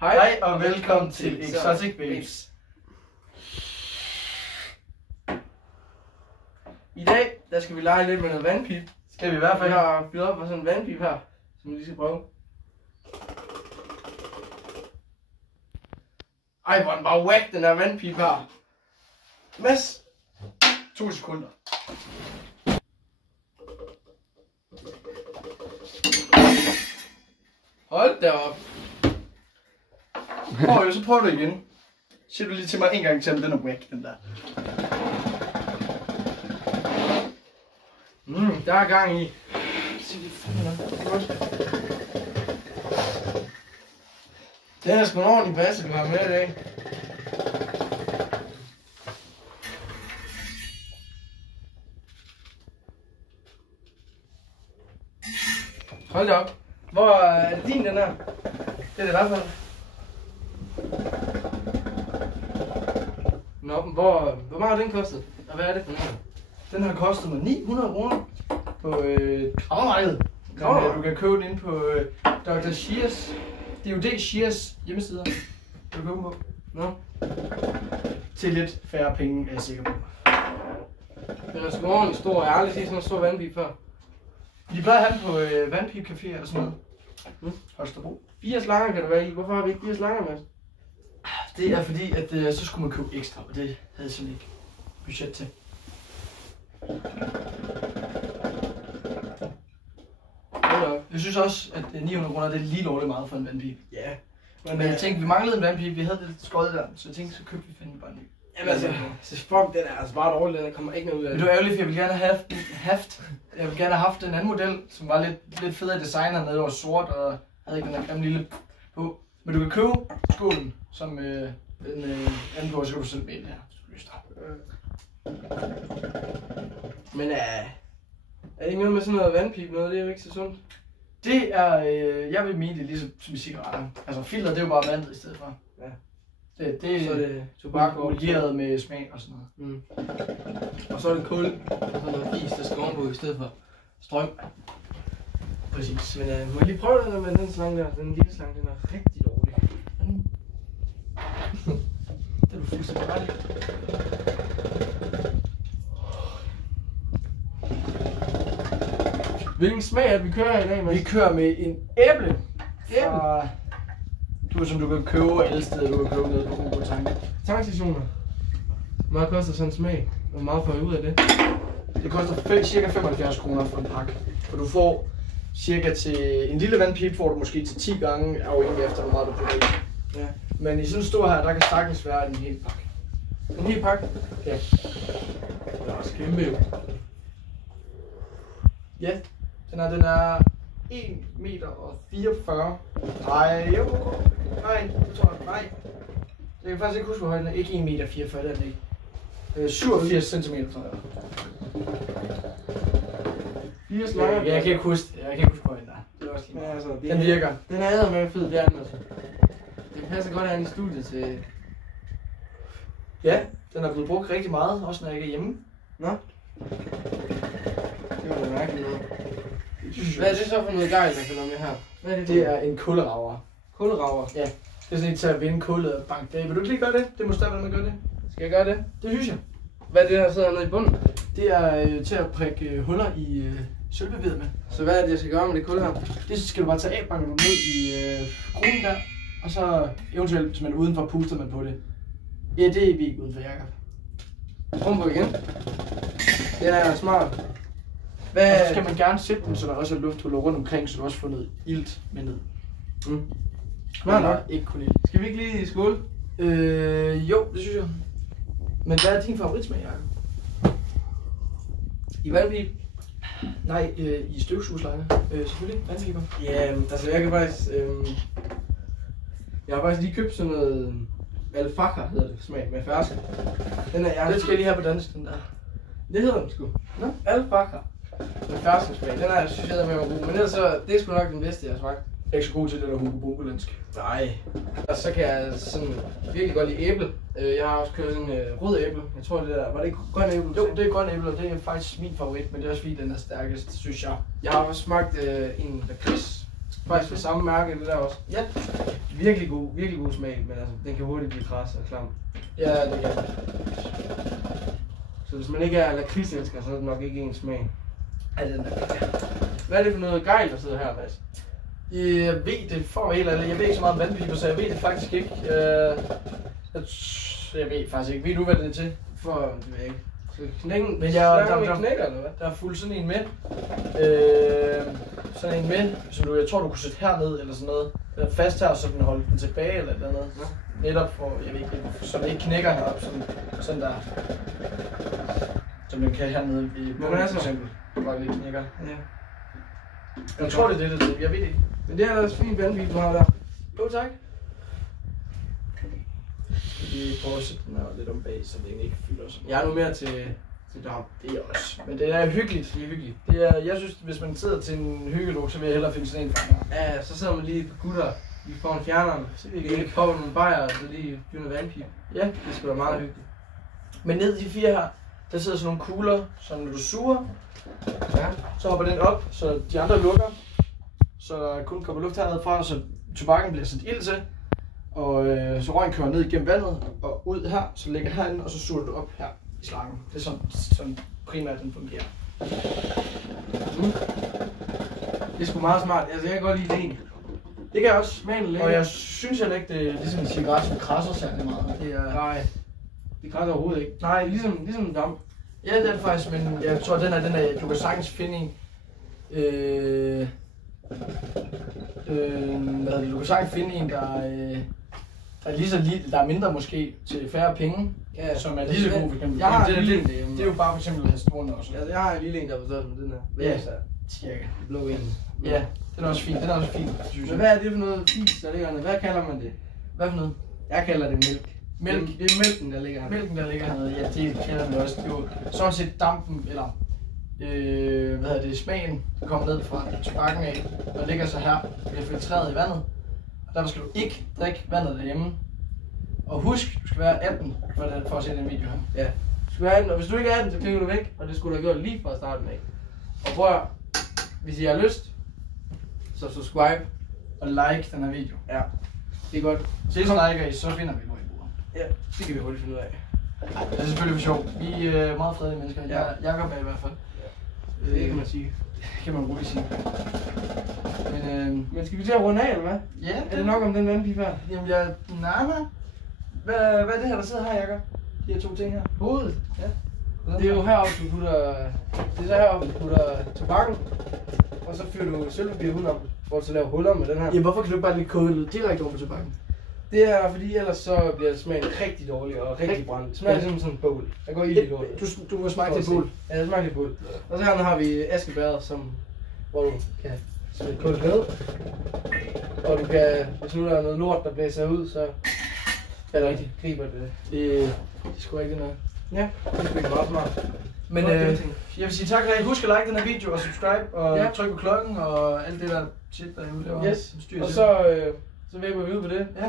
Hej og velkommen til Exotic Babes. I dag, der skal vi lege lidt med noget vandpip. Skal vi i hvert fald. Vi har bygget op for sådan en vandpip her, som vi lige skal prøve. Ej, hvor den bare whack, den her vandpip her. Mads. 2 sekunder. Hold da op. Så prøver du igen. Siger du lige til mig en gang til, at den er whack, den der. Der er gang i. Den er sgu en ordentlig basse, du har med i dag. Hold da op. Hvor er det din, den her? Det er det i hvert fald. Nå, hvor meget har den kostet? Og hvad er det for noget? Den har kostet mig 900 kroner på Kravmarkedet. Du kan købe den inde på Dr. Shears, D.O.D. Shears hjemmesider. Du kan købe den på. Nå. Til lidt færre penge, er jeg sikker på. Den er sgu ordentlig stor. Jeg har aldrig set sådan en stor vandpip før. De plejer at have den på vandpipcaféer eller sådan noget. Holstebro. 4 slanger kan der være i. Hvorfor har vi ikke 4 slanger med? Det er fordi, at så skulle man købe ekstra, og det havde jeg simpelthen ikke budget til. Jeg synes også, at 900 kroner det er lige lovligt meget for en vandpip. Ja. Men jeg tænkte, vi manglede en vandpip, vi havde lidt skåret der, så jeg tænkte, så købte vi fandme bare en ny. Jamen altså, fuck, den er altså bare dårlig, den kommer ikke noget ud af det. Men det var ærgerligt, for jeg ville gerne have haft en anden model, som var lidt federe i designet, nede over sort, og havde ikke den der grimme lille på. Men du kan købe skålen, som den anden på, så kan du selv med det her. Men er det ikke noget med sådan noget vandpip noget? Det er jo ikke så sundt. Det er, jeg vil mene det ligesom som i cigaretter. Altså filter, det er jo bare vandet i stedet for. Ja. Det så er det tobak og olieret med smag og sådan noget. Og så er det kul og sådan noget is, der skal ovenpå i stedet for strøm. Præcis. Men må jeg lige prøve den med den slange der? Den lille slange, den er rigtig dårlig. Det er du fuldstændig ret i. Hvilken smag er det, vi kører i dag, Mads? Vi kører med en æble. Som du kan købe alle steder, du kan købe nede på Google tankstationer. Hvor meget koster sådan en smag? Hvor meget får jeg ud af det? Det koster cirka 75 kroner for en pakke. Og du får cirka til en lille vandpip, får du måske til 10 gange, afhængig efter hvor meget du putter i. Ja. Men i sådan en stor her, der kan sagtens være en hel pakke. En hel pakke? Ja. Det er også kæmpe jo. Ja, den er 1,44 meter. Nej, jo. Nej, det tror jeg. Nej. Jeg kan faktisk ikke huske, hvor høj den er. Ikke 1,44 meter, det er den ikke. 87 cm, tror jeg. 4 slanger. Jeg kan ikke huske, hvor den er. Det er også lige ja, altså, den virker. Den er med fed, det er den altså. Det passer godt an i studiet til... Ja, den er blevet brugt rigtig meget, også når jeg ikke er hjemme. Nå. Det var da mærkeligt noget. Hvad er det så for noget gejl, der følger med her? Hvad er det? Det er en kulderager. Kulderager? Ja. Det er sådan en til at vinde kuldet og banke det. Vil du ikke lige gøre det? Det må stadig være, man gør det. Skal jeg gøre det? Det synes jeg. Hvad er det, der sidder nede i bunden? Det er til at prikke huller i sølvpapiret med. Så hvad er det, jeg skal gøre med det kul her? Det skal du bare tage af, banker du ned i kronen der. Og så eventuelt, hvis man er udenfor, puster man på det. Ja, det er vi ikke udenfor, Jakob. Rum på igen. Den er smart. Og så skal man gerne sætte den, så der også er lufthuller rundt omkring, så du også får noget ilt med ned. Smart nok. Ikke kun ilt. Skal vi ikke lige skåle? Jo, det synes jeg. Men hvad er din favoritsmag, Jakob? I vandpip? Nej, i støvsugerslanger. Selvfølgelig, vandpiber. Ja, altså jeg kan faktisk... jeg har faktisk lige købt sådan noget... Alfaka hedder det, smag med fersk. Den er Den skal jeg lige have på dansk, den der. Det hedder den sgu. Nå? Alfaka. Med ferskensmag. Den er, synes jeg, der er med god. Men ellers så, det er sgu nok den bedste, jeg har smagt. Jeg er ikke så god til det der hugo-bogo-landsk. Nej. Og så kan jeg sådan virkelig godt lide æble. Jeg har også købt sådan en rød æble. Jeg tror det der, var det ikke grøn æble? Jo, det er grøn æble, og det er faktisk min favorit, men det er også fordi den er stærkest, synes jeg. Jeg har også smagt en lakrids Faktisk for samme mærke, det der også. Ja. Virkelig god smag, men altså, den kan hurtigt blive kras og klam. Ja, det kan. Så hvis man ikke er lakridselsker, så er det nok ikke ens smag. Ja, den er. Hvad er det for noget gejl, der sidder her, Mads? Jeg ved det for helt ærligt. Jeg ved ikke så meget om vandpiber, så jeg ved det faktisk ikke. Jeg ved faktisk ikke. Ved du, hvad det er til? For, det ved jeg ikke. Så knækken, Men der knækker, eller hvad? Der er fuldt sådan en med. Sådan en med, som jeg tror, du kunne sætte herned eller sådan noget. Den er fast her, så den holder den tilbage eller et eller andet. Ja. Netop for, jeg ved ikke, så den ikke knækker heroppe, sådan der. Som den kan hernede i bunden, for eksempel. Bare lige knækker. Ja. Jeg tror, det er det, jeg ved det ikke. Men det er da også fint vandpibe, du har der. Jo, tak. Vi prøver at sætte den her lidt om bag, så den ikke fylder så meget. Jeg er nu mere til dam. Det er også. Men det er hyggeligt. Det er hyggeligt. Jeg synes, hvis man sidder til en hyggeluk, så vil jeg hellere finde sådan en fra her. Ja, så sidder man lige på gutter, lige foran fjerneren. Så vi kan lige poppe nogle bajer, og så lige fyre noget vandpibe. Ja. Det skal være meget hyggeligt. Men ned i de 4 her, der sidder sådan nogle kugler, så når du suger, Ja. så hopper den op, så de andre lukker. Så der kun kommer luft hernede fra, så tobakken bliver sendt ild til. Og så røgen kører ned igennem vandet og ud her, så ligger herinde, og så suger du op her i slangen. Det er sådan primært den fungerer. Det er sgu meget smart. Altså, jeg kan godt lide ideen. Det kan jeg også. Smagen Og jeg synes heller ikke, det er ligesom en cigaret, som krasser særlig meget. Det er... Nej, det krasser overhovedet ikke. Nej, Ligesom en damp. ja, det er det faktisk, men jeg tror, den er, du kan sagtens finde en, du kan sagtens finde en, der er lige så lille, der er mindre måske, til færre penge, Ja, som er lige så god for eksempel. Jeg har det, en lille det, en derhjemme. det er jo bare for eksempel at have stående også. Altså, jeg har en lille en, der er på størrelse med den her. Ja. Væsa. Cirka. Blå en. Ja, den er også fin, synes Men jeg. hvad er det for noget fis, der ligger hernede? Hvad kalder man det? Hvad for noget? Jeg kalder det mælk. Mælk? Det er mælken, der ligger hernede. Mælken, der ligger hernede, ja, det kalder den også. Det er jo sådan set dampen, eller smagen, der kommer ned fra tobakken af, og ligger så her, bliver filtreret i vandet. Og derfor skal du ikke drikke vandet derhjemme. Og husk, du skal være 18 for at se den video her. Ja. Du skal være 18, og hvis du ikke er 18, så klikker du væk, og det skulle du have gjort lige fra starten af. Og prøv at, hvis I har lyst, så subscribe. Og like den her video. Ja, det er godt. Hvis I liker I, så finder vi hvor I bor. Ja, det kan vi hurtigt finde ud af. Ej, det er selvfølgelig for sjov. Vi er meget fredelige mennesker. Ja. Jakob er i hvert fald. Det kan man sige. Det kan man roligt sige. Men skal vi til at runde af, eller hvad? Ja, Er det nok om den vandpibe her? Jamen, nej. Hvad er det her, der sidder her, Jakob? De her 2 ting her. Hovedet? Ja. Det er jo heroppe, du putter... Det er så heroppe, du putter tobakken, og så fyrer du sølvpapir udenom, hvor du så laver huller med den her. Ja, hvorfor kan du ikke bare lige koge det direkte over på tobakken? Det er fordi, ellers så bliver smagen rigtig dårlig og rigtig brændt. Det smager ligesom sådan en bål. Jeg går i det lort. Du må smage til bål. Ja, det smager lidt bål. Og så hernede har vi askebæret, hvor du kan smide kul ned. Og du kan, hvis nu der er noget lort, der blæser ud, så er det rigtig griber det. Det er sgu rigtig noget. Ja, det bliver meget smart. Men jeg vil sige tak for det. Husk at like den her video og subscribe og tryk på klokken og alt det der shit, der er ude. Yes, og så væber vi ud på det. Ja.